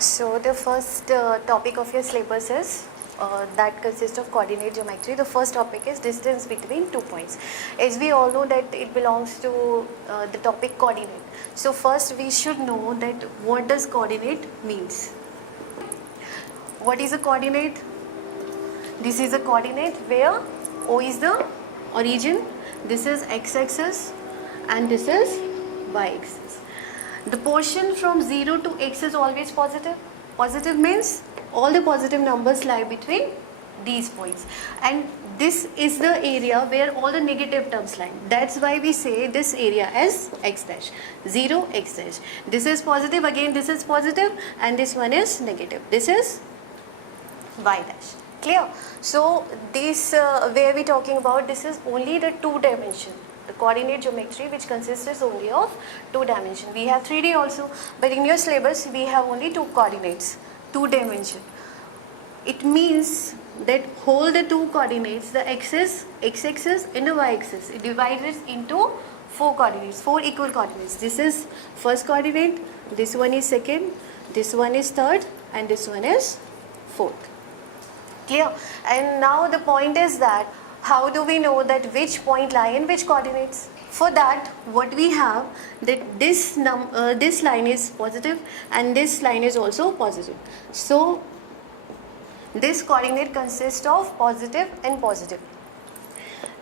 So the first topic of your syllabus is that consists of coordinate geometry. The first topic is distance between 2 points. As we all know that it belongs to the topic coordinate. So first we should know that what does coordinate means. What is a coordinate? This is a coordinate where O is the origin, this is x-axis and this is y-axis. The portion from 0 to x is always positive. Positive means all the positive numbers lie between these points, and this is the area where all the negative terms lie. That's why we say this area as x dash, 0 x dash. This is positive, again this is positive, and this one is negative. This is y dash. Clear? So this where we talking about, this is only the 2-dimension. The coordinate geometry which consists only of 2 dimension. We have 3D also, but in your syllabus we have only 2 coordinates, 2 dimension. It means that hold the 2 coordinates, the x-axis and the y-axis. It divides into 4 coordinates, 4 equal coordinates. This is first coordinate, this one is second, this one is third, and this one is fourth. Clear? And now the point is that how do we know that which point lie in which coordinates? For that, what we have, that this line is positive and this line is also positive. So this coordinate consists of positive and positive.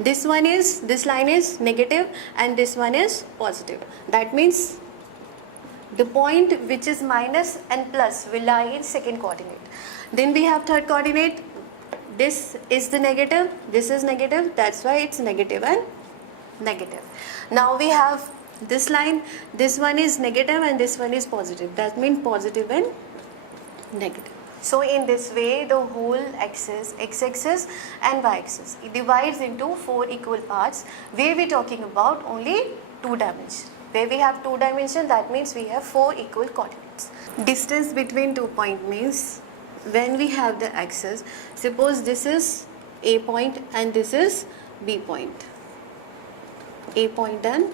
This line is negative and this one is positive. That means the point which is minus and plus will lie in second coordinate. Then we have third coordinate. This is the negative, this is negative, that's why it's negative and negative. Now we have this line, this one is negative and this one is positive. That means positive and negative. So in this way, the whole axis, x-axis and y-axis, it divides into 4 equal parts, where we are talking about only 2 dimensions. Where we have 2 dimensions, that means we have 4 equal coordinates. Distance between 2 points means, when we have the axis, suppose this is A point and this is B point. A point and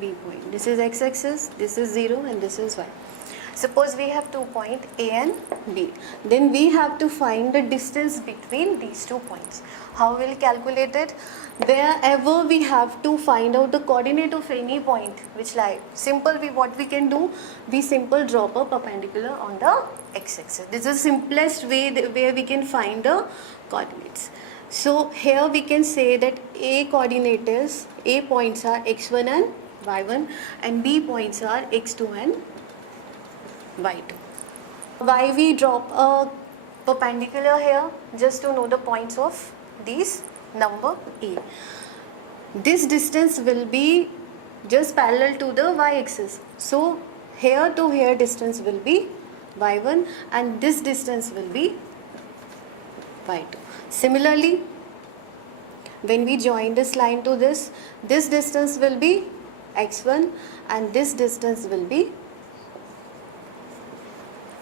B point. This is x-axis, this is 0 and this is y. Suppose we have 2 points A and B. Then we have to find the distance between these 2 points. How will we calculate it? Wherever we have to find out the coordinate of any point which lie, what we can do, we simple drop a perpendicular on the x-axis. This is the simplest way where we can find the coordinates. So here we can say that A coordinate is, A points are x1 and y1 and B points are x2 and y2. Why we drop a perpendicular here? Just to know the points of these number A. This distance will be just parallel to the y-axis. So here to here distance will be y1 and this distance will be y2. Similarly, when we join this line to this distance will be x1 and this distance will be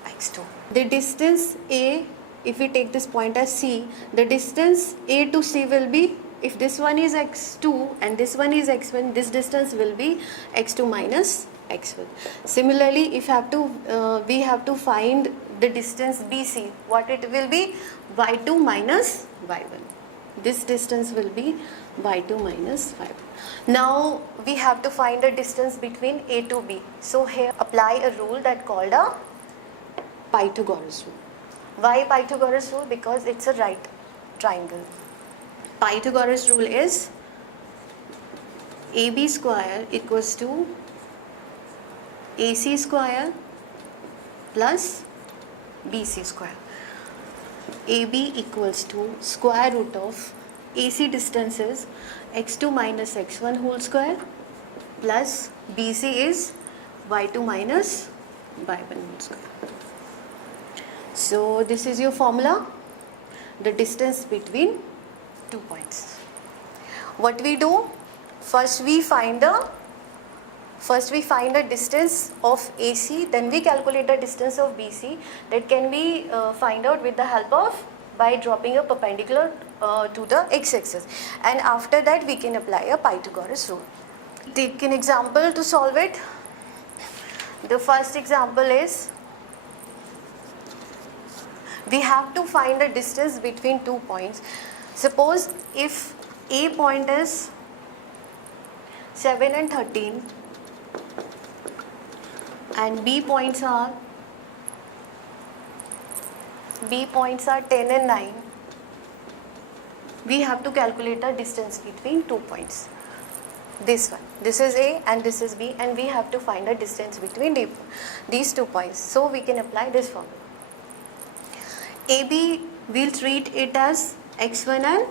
x2. The distance A, if we take this point as C, the distance A to C will be, if this one is x2 and this one is x1, this distance will be x2 minus x1. Similarly, if we have to find the distance BC, what it will be? y2 minus y1. This distance will be y2 minus y1. Now we have to find the distance between A to B. So here apply a rule that called a Pythagoras rule. Why Pythagoras rule? Because it's a right triangle. Pythagoras rule is AB square equals to AC square plus BC square. AB equals to square root of AC distance is x2 minus x1 whole square plus BC is y2 minus y1 whole square. So this is your formula, the distance between 2 points. What we do? First we find the distance of AC, then we calculate the distance of BC. That can be find out with the help of, by dropping a perpendicular to the x-axis, and after that we can apply a Pythagoras rule. Take an example to solve it. The first example is we have to find the distance between 2 points. Suppose if A point is 7 and 13 and B points are 10 and 9, we have to calculate the distance between 2 points. This one, this is A and this is B, and we have to find the distance between these 2 points. So we can apply this formula. AB, we'll treat it as x1 and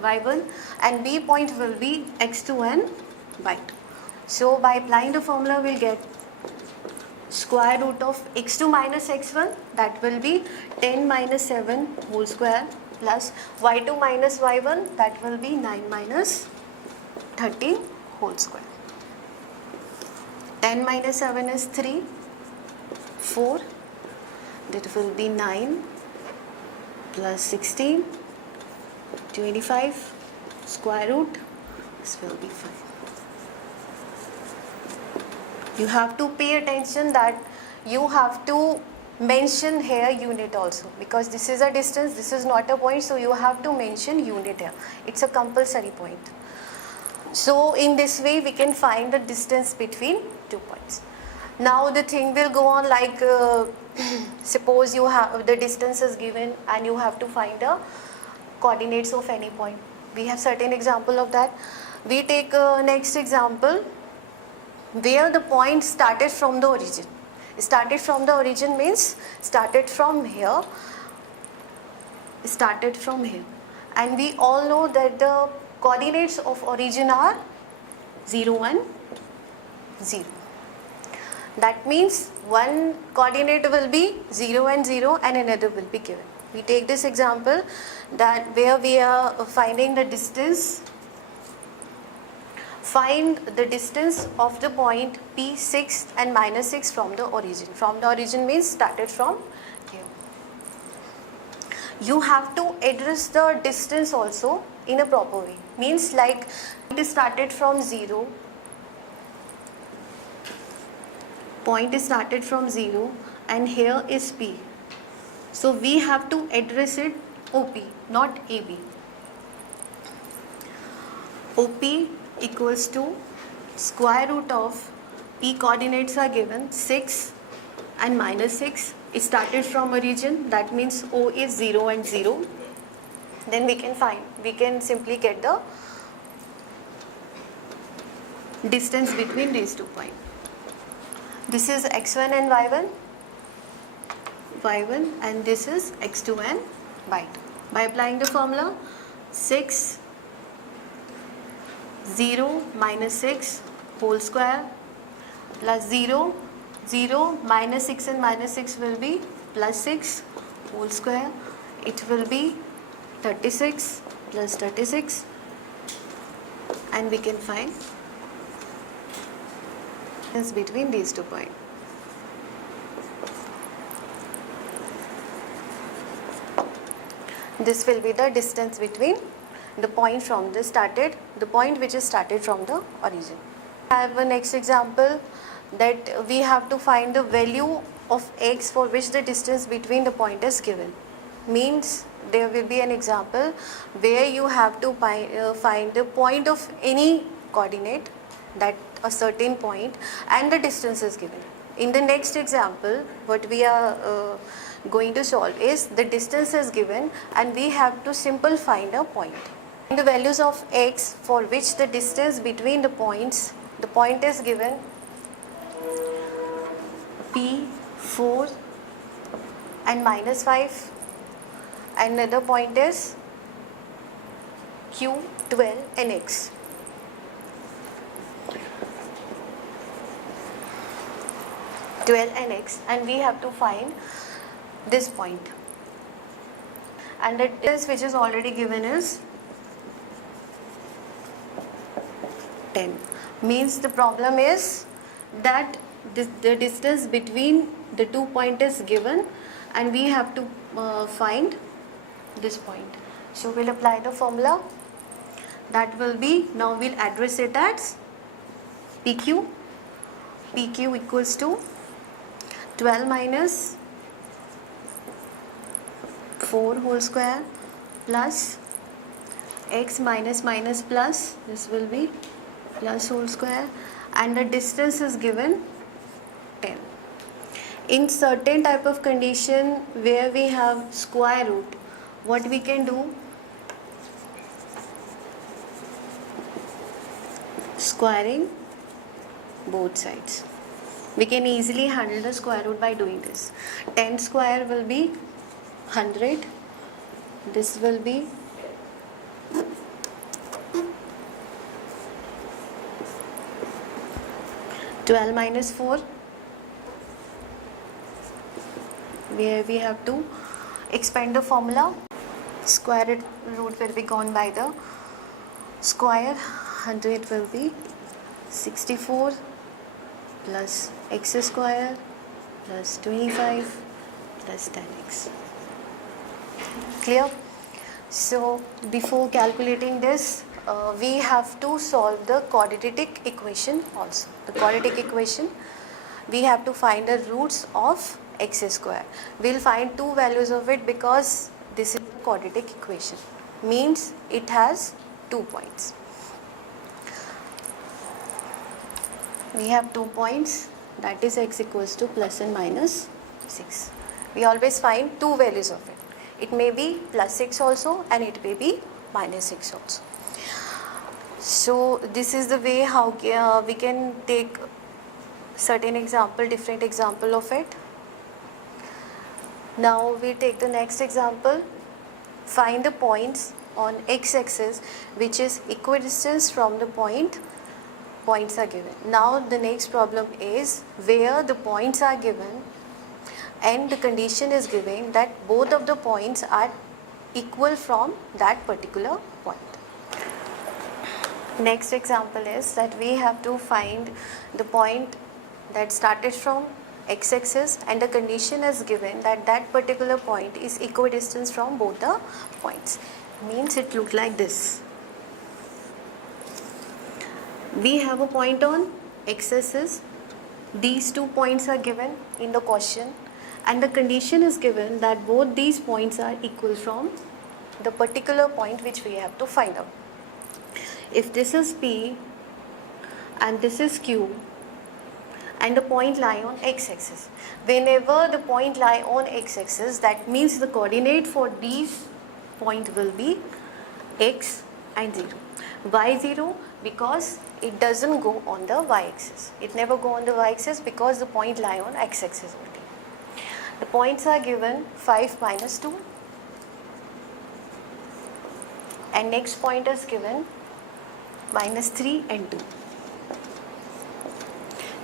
y1, and B point will be x2 and y2. So by applying the formula, we'll get square root of x2 minus x1, that will be 10 minus 7 whole square, plus y2 minus y1, that will be 9 minus 13 whole square. 10 minus 7 is 3, 4, that will be 9 plus 16, 25, square root, this will be 5. You have to pay attention that you have to mention here unit also, because this is a distance, this is not a point, so you have to mention unit here. It's a compulsory point. So in this way we can find the distance between 2 points. Now the thing will go on like suppose you have the distance is given and you have to find the coordinates of any point. We have certain example of that. We take next example where the point started from the origin. Started from the origin means started from here, and we all know that the coordinates of origin are 0 and 0. That means one coordinate will be 0 and 0 and another will be given. We take this example that where we are finding the distance. Find the distance of the point P6 and minus 6 from the origin. From the origin means started from here. You have to address the distance also in a proper way. Means like it is started from 0. Point is started from 0 and here is P. So we have to address it OP, not AB. OP equals to square root of P coordinates are given 6 and minus 6. It started from origin, that means O is 0 and 0. Then we can simply get the distance between these 2 points. This is x1 and y1, and this is x2 and y2. By applying the formula, 6 0 minus 6 whole square plus 0 minus 6 and minus 6 will be plus 6 whole square. It will be 36 plus 36, and we can find distance between these 2 points. This will be the distance between the point which is started from the origin. I have a next example that we have to find the value of x for which the distance between the point is given. Means there will be an example where you have to find the point of any coordinate, that a certain point, and the distance is given. In the next example, what we are going to solve is the distance is given and we have to simply find a point. The values of x for which the distance between the point is given P4 and minus 5, and another point is Q12 and x. And we have to find this point, and the distance which is already given is 10. Means the problem is that the distance between the 2 points is given and we have to find this point. So we'll apply the formula. That will be, now we'll address it as PQ. PQ equals to 12 minus 4 whole square plus x minus minus plus, this will be plus whole square, and the distance is given 10. In certain type of condition where we have square root, what we can do, squaring both sides. We can easily handle the square root by doing this. 10 square will be 100. This will be 12 minus 4, where we have to expand the formula. Square root will be gone by the square. 100 will be 64 plus x square plus 25 plus 10x. Clear? So before calculating this, we have to solve the quadratic equation also. The quadratic equation, we have to find the roots of x square. We will find two values of it because this is the quadratic equation. Means it has 2 points. We have 2 points, that is x equals to plus and minus 6. We always find two values of it. It may be plus 6 also and it may be minus 6 also. So this is the way how we can take certain example, different example of it. Now we take the next example. Find the points on x-axis which is equidistant from the point. Points are given. Now the next problem is where the points are given and the condition is given that both of the points are equal from that particular point. Next example is that we have to find the point that started from x-axis and the condition is given that that particular point is equidistant from both the points. Means it look like this. We have a point on x-axis. These 2 points are given in the question and the condition is given that both these points are equal from the particular point which we have to find out. If this is P and this is Q and the point lie on x-axis, whenever the point lie on x-axis, that means the coordinate for these point will be x and 0. Why 0? Because it doesn't go on the y-axis. It never go on the y-axis because the point lie on x-axis only. The points are given 5 minus 2 and next point is given minus 3 and 2.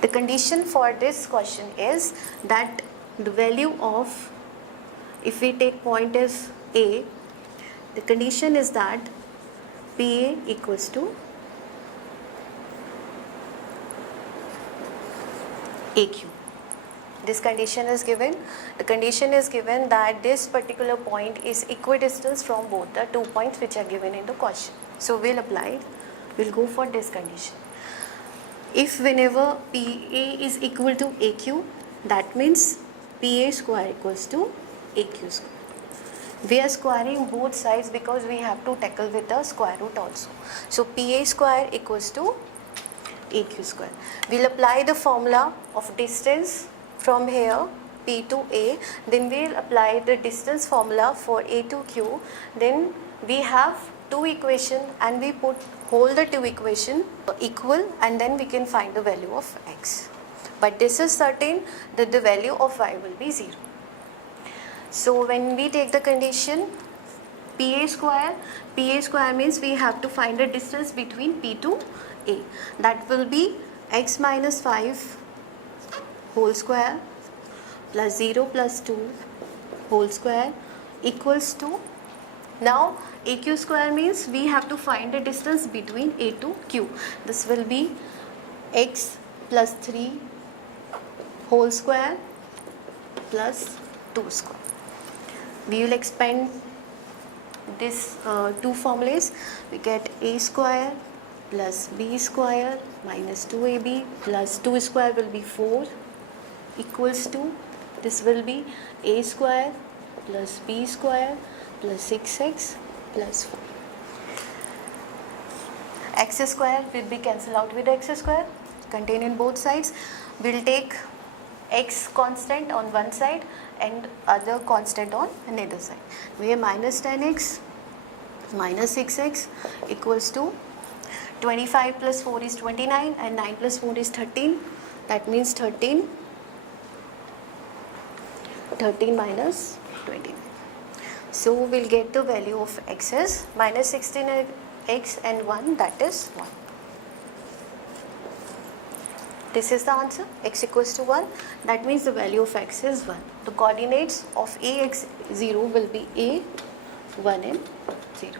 The condition for this question is that the value of, if we take point as A, the condition is that PA equals to AQ. This condition is given. The condition is given that this particular point is equidistant from both the 2 points which are given in the question. So we'll apply it. We'll go for this condition. If whenever PA is equal to AQ, that means PA square equals to AQ square. We are squaring both sides because we have to tackle with the square root also. So PA square equals to AQ square. We'll apply the formula of distance from here P to A, then we'll apply the distance formula for A to Q. Then we have two equation and we put hold the two equation equal and then we can find the value of x. But this is certain that the value of y will be 0. So when we take the condition PA square means we have to find the distance between P to A. That will be x minus 5 whole square plus 0 plus 2 whole square equals to, now AQ square means we have to find the distance between A to Q. This will be x plus 3 whole square plus 2 square. We will expand this two formulas. We get A square plus B square minus 2AB plus 2 square will be 4 equals to, this will be A square plus b square plus 6x plus 4. X square will be cancelled out with x square contained in both sides. We'll take x constant on one side and other constant on another side. We have minus 10x minus 6x equals to 25 plus 4 is 29 and 9 plus 4 is 13. That means 13 minus 29. So we'll get the value of x is minus 16x and 1, that is 1. This is the answer, x equals to 1. That means the value of x is 1. The coordinates of ax0 will be a, 1 and 0.